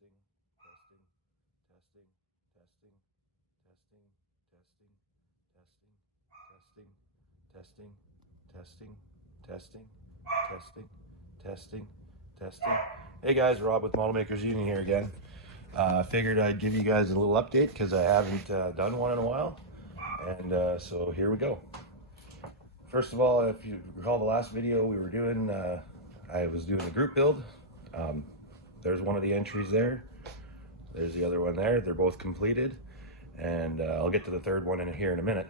Testing, testing, testing, testing, testing, testing, testing, testing, testing, testing, testing, testing. Hey guys, Rob with Model Makers Union here again. Figured I'd give you guys a little update because I haven't done one in a while. And so here we go. First of all, if you recall the last video we were doing, I was doing a group build. There's one of the entries there. There's the other one there. They're both completed. And I'll get to the third one in here in a minute.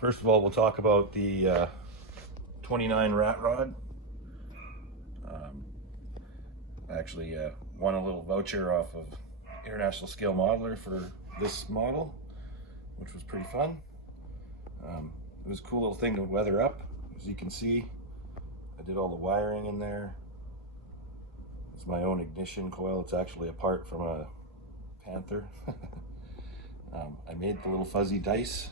First of all, we'll talk about the 29 rat rod. Actually won a little voucher off of International Scale Modeler for this model, which was pretty fun. It was a cool little thing to weather up. As you can see, I did all the wiring in there. It's my own ignition coil. It's actually a part from a Panther. I made the little fuzzy dice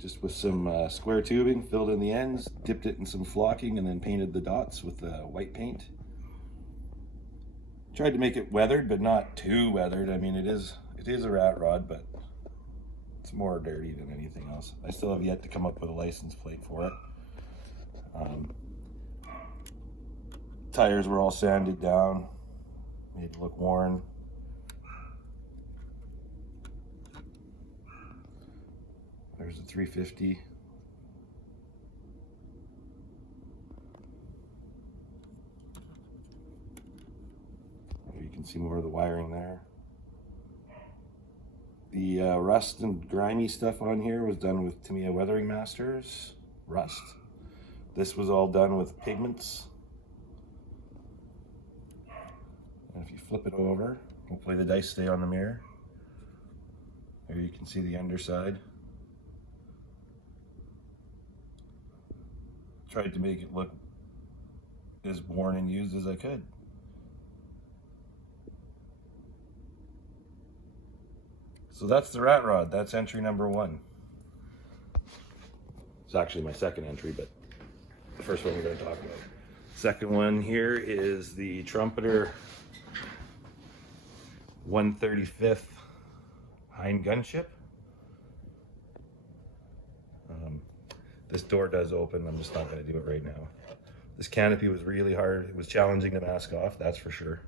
just with some square tubing, filled in the ends, dipped it in some flocking, and then painted the dots with white paint. Tried to make it weathered, but not too weathered. I mean, it is a rat rod, but it's more dirty than anything else. I still have yet to come up with a license plate for it. Tires were all sanded down, made it look worn. There's a 350. You can see more of the wiring there. The rust and grimy stuff on here was done with Tamiya Weathering Masters rust. This was all done with pigments. And if you flip it over, hopefully the dice stay on the mirror. Here you can see the underside. Tried to make it look as worn and used as I could. So that's the rat rod. That's entry number 1. It's actually my second entry, but the first one we're going to talk about. Second one here is the Trumpeter 1/35 Hein gunship. This door does open. I'm just not going to do it right now. This canopy was really hard. It was challenging to mask off, that's for sure.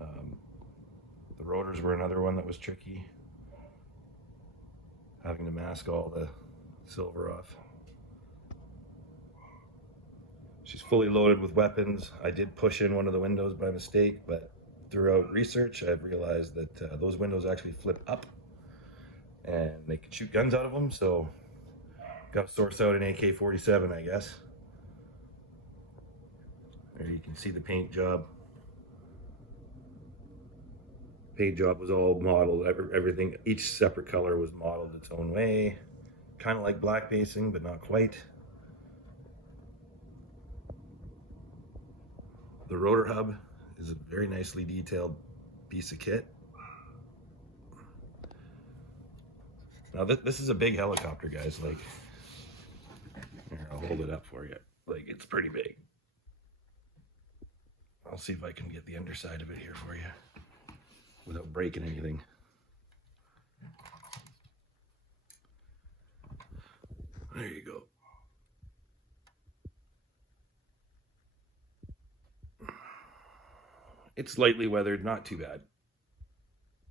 The rotors were another one that was tricky. Having to mask all the silver off. She's fully loaded with weapons. I did push in one of the windows by mistake, but throughout research, I've realized that those windows actually flip up and they can shoot guns out of them, so got to source out an AK-47, I guess. There you can see the paint job. Paint job was all modeled, everything, each separate color was modeled its own way. Kind of like black basing, but not quite. The rotor hub is a very nicely detailed piece of kit. Now this is a big helicopter, guys. Like, here, I'll hold it up for you. Like, it's pretty big. I'll see if I can get the underside of it here for you without breaking anything. There you go. It's lightly weathered, not too bad.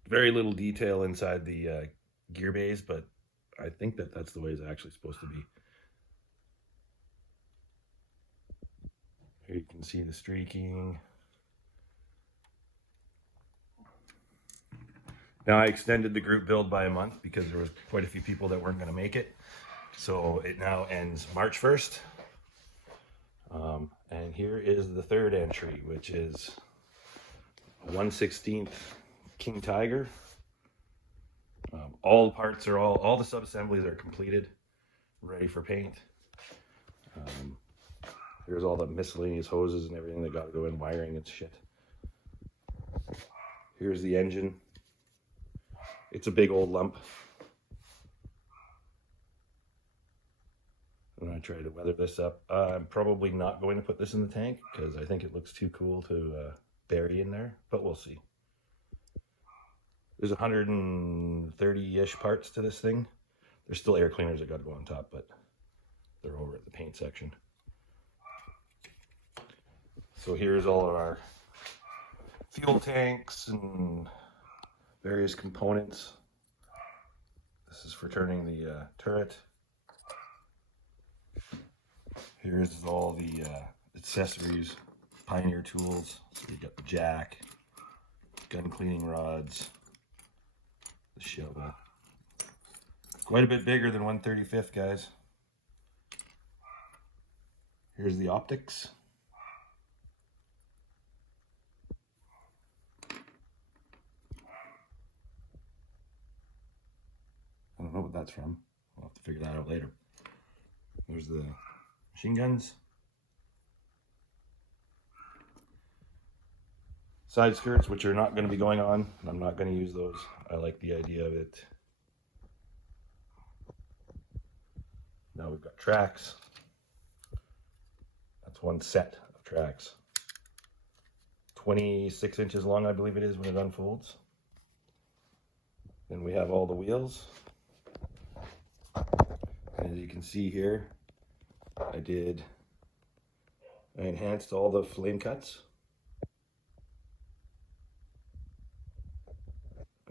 Very little detail inside the gear bays, but I think that's the way it's actually supposed to be. Here you can see the streaking. Now I extended the group build by a month because there was quite a few people that weren't going to make it. So it now ends March 1st. And here is the third entry, which is a 1/16 King Tiger. All the parts are all the sub-assemblies are completed, ready for paint. Here's all the miscellaneous hoses and everything that got to go in, wiring and shit. Here's the engine. It's a big old lump. I'm going to try to weather this up. I'm probably not going to put this in the tank because I think it looks too cool to bury in there, but we'll see. There's 130-ish parts to this thing. There's still air cleaners that got to go on top, but they're over at the paint section. So here's all of our fuel tanks and various components. This is for turning the turret. Here's all the accessories, Pioneer tools. So you got the jack, gun cleaning rods, the shovel. Quite a bit bigger than 1/35, guys. Here's the optics. I don't know what that's from. I'll have to figure that out later. There's the machine guns. Side skirts, which are not going to be going on. I'm not going to use those. I like the idea of it. Now we've got tracks. That's one set of tracks. 26 inches long, I believe it is, when it unfolds. Then we have all the wheels. And as you can see here, I enhanced all the flame cuts.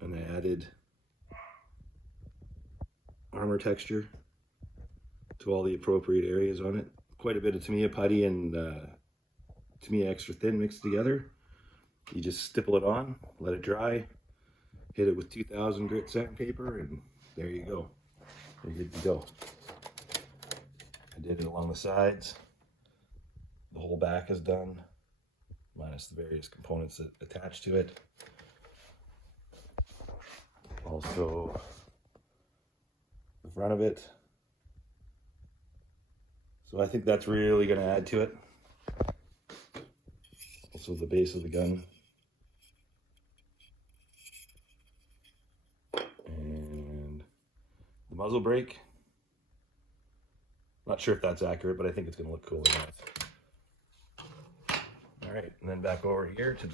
And I added armor texture to all the appropriate areas on it. Quite a bit of Tamiya putty and Tamiya extra thin mixed together. You just stipple it on, let it dry, hit it with 2000 grit sandpaper, and there you go. You're good to go. I did it along the sides. The whole back is done, minus the various components that attach to it. Also, the front of it. So I think that's really going to add to it. Also the base of the gun. And the muzzle brake. Not sure if that's accurate, but I think it's going to look cool enough. All right, and then back over here to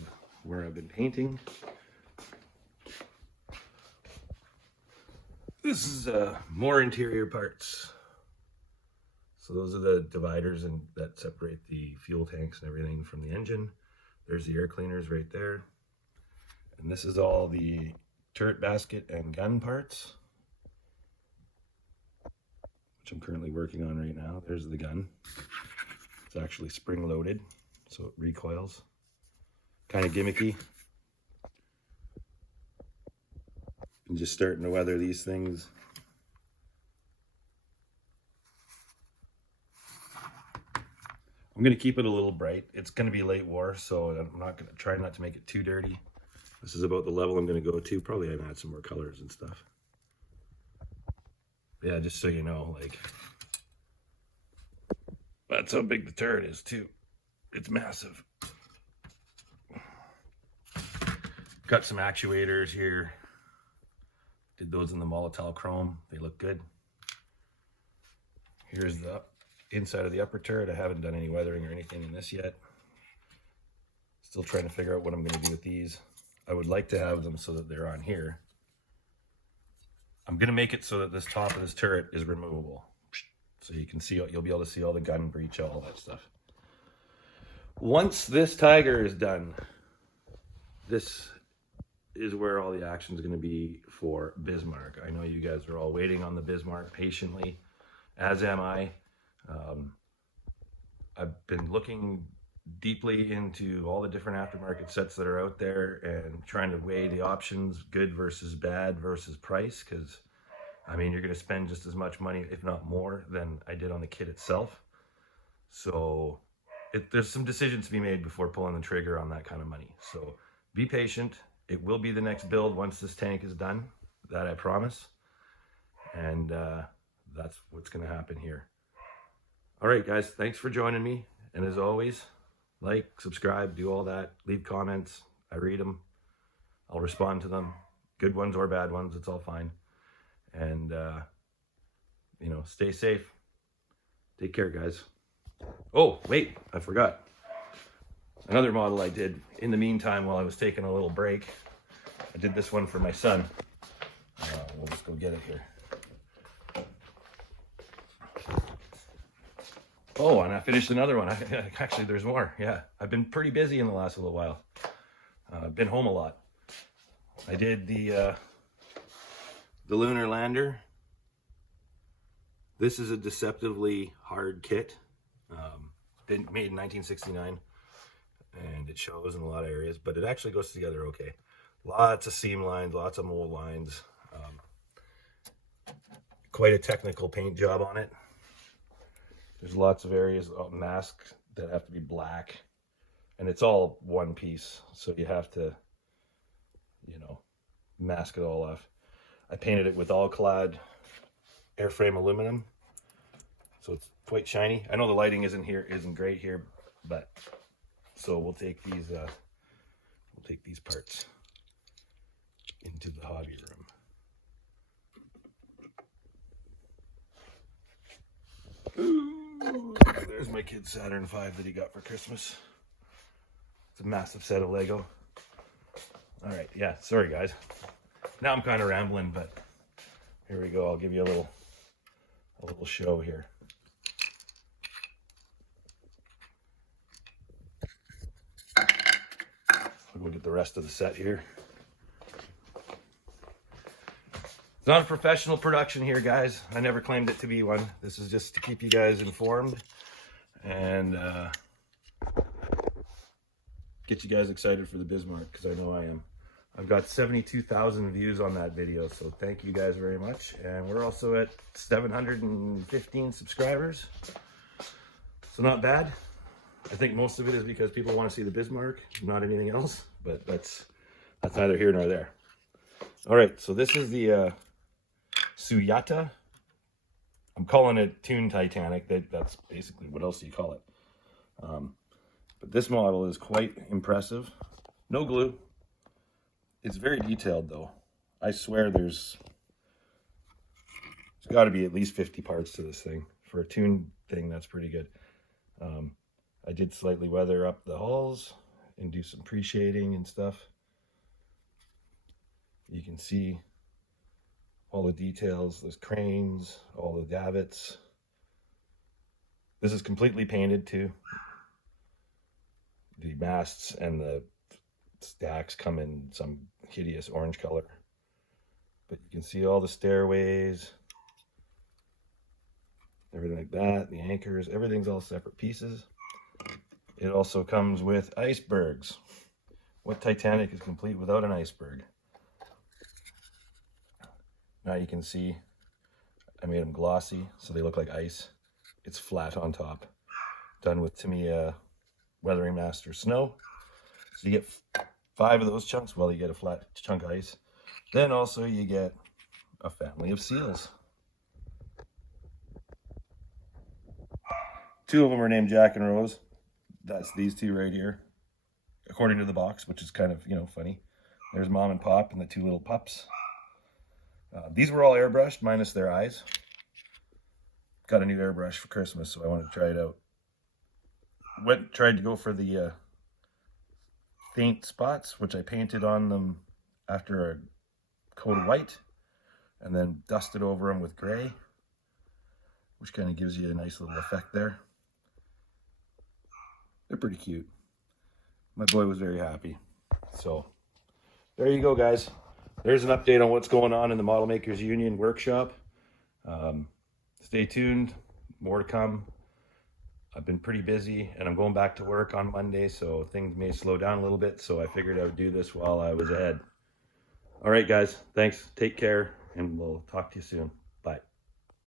where I've been painting. This is more interior parts. So those are the dividers and that separate the fuel tanks and everything from the engine. There's the air cleaners right there. And this is all the turret basket and gun parts, which I'm currently working on right now. There's the gun. It's actually spring loaded, so it recoils. Kind of gimmicky. I'm just starting to weather these things. I'm going to keep it a little bright. It's going to be late war, so I'm not going to try not to make it too dirty. This is about the level I'm going to go to. Probably I'll add some more colors and stuff. Yeah, just so you know, like, that's how big the turret is too. It's massive. Got some actuators here. Did those in the Molotow chrome. They look good. Here's the inside of the upper turret. I haven't done any weathering or anything in this yet. Still trying to figure out what I'm going to do with these. I would like to have them so that they're on here. I'm going to make it so that this top of this turret is removable. So you can see, you'll be able to see all the gun breech, all that stuff. Once this Tiger is done, this is where all the action is going to be for Bismarck. I know you guys are all waiting on the Bismarck patiently, as am I. I've been looking deeply into all the different aftermarket sets that are out there and trying to weigh the options, good versus bad versus price, because I mean, you're going to spend just as much money, if not more, than I did on the kit itself. So there's some decisions to be made before pulling the trigger on that kind of money. So be patient. It will be the next build once this tank is done, that I promise. And that's what's going to happen here. All right, guys, thanks for joining me. And as always, like, subscribe, do all that. Leave comments. I read them. I'll respond to them. Good ones or bad ones, it's all fine. And, you know, stay safe. Take care, guys. Oh, wait, I forgot. Another model I did in the meantime while I was taking a little break. I did this one for my son. We'll just go get it here. Oh, and I finished another one. Actually, there's more. Yeah, I've been pretty busy in the last little while. I've been home a lot. I did the lunar lander. This is a deceptively hard kit. Been made in 1969, and it shows in a lot of areas, but it actually goes together okay. Lots of seam lines, lots of mold lines. Quite a technical paint job on it. There's lots of areas masked that have to be black, and it's all one piece, so you have to, you know, mask it all off. I painted it with all-clad airframe aluminum, so it's quite shiny. I know the lighting isn't great here, but so we'll take these parts into the hobby room. Ooh, there's my kid's Saturn V that he got for Christmas. It's a massive set of Lego. All right, yeah, sorry guys. Now I'm kind of rambling, but here we go. I'll give you a little show here. We'll go get the rest of the set here. It's not a professional production here, guys. I never claimed it to be one. This is just to keep you guys informed and get you guys excited for the Bismarck, because I know I am. I've got 72,000 views on that video, so thank you guys very much. And we're also at 715 subscribers, so not bad. I think most of it is because people want to see the Bismarck, not anything else, but that's neither here nor there. All right, so this is the Suyata. I'm calling it Toon Titanic. That's basically, what else do you call it? But this model is quite impressive. No glue. It's very detailed though. I swear there's got to be at least 50 parts to this thing. For a Toon thing, that's pretty good. I did slightly weather up the hulls and do some pre-shading and stuff. You can see all the details. There's cranes, all the davits. This is completely painted too. The masts and the stacks come in some hideous orange color. But you can see all the stairways, everything like that, the anchors, everything's all separate pieces. It also comes with icebergs. What Titanic is complete without an iceberg? Now you can see I made them glossy so they look like ice. It's flat on top. Done with Tamiya Weathering Master Snow. So you get 5 of those chunks. Well, you get a flat chunk of ice. Then also you get a family of seals. 2 of them are named Jack and Rose. That's these 2 right here, according to the box, which is kind of, funny. There's Mom and Pop and the 2 little pups. These were all airbrushed, minus their eyes. Got a new airbrush for Christmas, so I wanted to try it out. Tried to go for the faint spots, which I painted on them after a coat of white, and then dusted over them with gray, which kind of gives you a nice little effect there. They're pretty cute. My boy was very happy. So there you go, guys. There's an update on what's going on in the Model Makers Union workshop. Stay tuned. More to come. I've been pretty busy, and I'm going back to work on Monday, so things may slow down a little bit, so I figured I would do this while I was ahead. All right, guys. Thanks. Take care, and we'll talk to you soon.